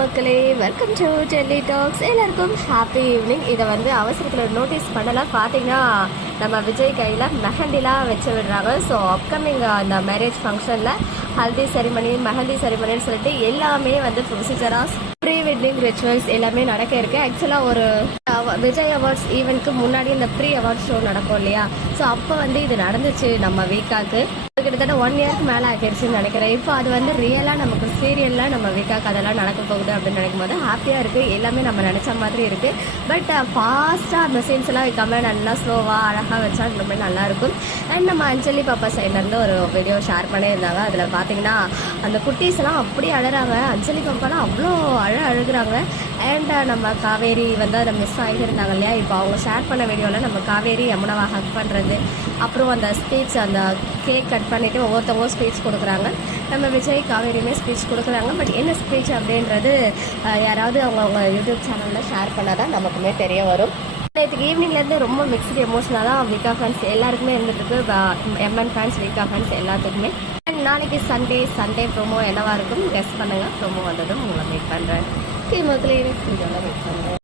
மக்களே, welcome to Delhi tax. எல்லாருக்கும் happy evening. இதை அவசரத்தில் நோட்டீஸ் பண்ணலாம். பார்த்தீங்கன்னா நம்ம விஜய் கையில் மெஹந்திலாம் வச்சு விடுறாங்க. ஸோ அப்கமிங் அந்த மேரேஜ் ஃபங்க்ஷனில் ஹல்தி செரிமனி, மெஹந்தி செரிமனின்னு சொல்லிட்டு எல்லாமே ப்ரொசீஜராக ப்ரீ வெட்டிங் ரிச்சுவல்ஸ் எல்லாமே நடக்க இருக்கு. ஆக்சுவலாக ஒரு விஜய் அவார்ட்ஸ் ஈவெண்ட்க்கு முன்னாடி இந்த ப்ரீ அவார்ட் ஷோ நடக்கும் இல்லையா? ஸோ அப்போ இது நடந்துச்சு நம்ம வீக்காக்கு. கிட்டத்தட்ட 1 இயர்க்கு மேலே ஆகிடுச்சுன்னு நினைக்கிறேன். இப்போ அது ரியலாக நமக்கு சீரியல்லாம் நம்ம வீக்காக்கு அதெல்லாம் நடக்க போகுது அப்படின்னு நினைக்கும் போது ஹாப்பியாக இருக்குது. எல்லாமே நம்ம நினச்ச மாதிரி இருக்குது. பட் ஃபாஸ்ட்டாக அந்த சீன்ஸ் எல்லாம் வைக்காமல் நல்லா ஸ்லோவாக அழகாக வச்சா இந்த மாதிரி நல்லாயிருக்கும். அண்ட் நம்ம அஞ்சலி பாப்பா சைட்லேருந்து ஒரு வீடியோ ஷேர் பண்ணியிருந்தாங்க. அதில் பார்த்தீங்கன்னா அந்த குட்டீஸ் எல்லாம் அப்படியே அழகிறாங்க. அஞ்சலி பாப்பாலாம் அவ்வளோ அழுகுறாங்க. அண்ட் நம்ம காவேரி அதை மிஸ் ஆகியிருந்தாங்க இல்லையா? இப்போ அவங்க ஷேர் பண்ண வீடியோவில் நம்ம காவேரி யமுனாவை ஹக் பண்ணுறது, அப்புறம் அந்த ஸ்பீச், அந்த கேக் கட் பண்ணிவிட்டு ஒவ்வொருத்தவங்க ஸ்பீச் கொடுக்குறாங்க. நம்ம விஜய் காவேரியுமே ஸ்பீச் கொடுக்குறாங்க. பட் என்ன ஸ்பீச் அப்படின்றது யாராவது அவங்க யூடியூப் சேனலில் ஷேர் பண்ணால் தான் நமக்குமே தெரிய வரும். நேற்றுக்கு ஈவினிங்லேருந்து ரொம்ப மிக்ஸ்டு எமோஷனலாக விகா ஃபேன்ஸ் எல்லாருக்குமே இருந்துட்டு, எம்என் ஃபேன்ஸ், விகா ஃபேன்ஸ் எல்லாத்துக்குமே. அண்ட் நாளைக்கு சண்டே ப்ரோமோ என்னவாக இருக்கும் கெஸ் பண்ணுங்கள். ப்ரோமோ வந்ததும் உங்களை மீட் பண்ணுறேன். மக்களே, வெயிட் பண்ணுறேன்.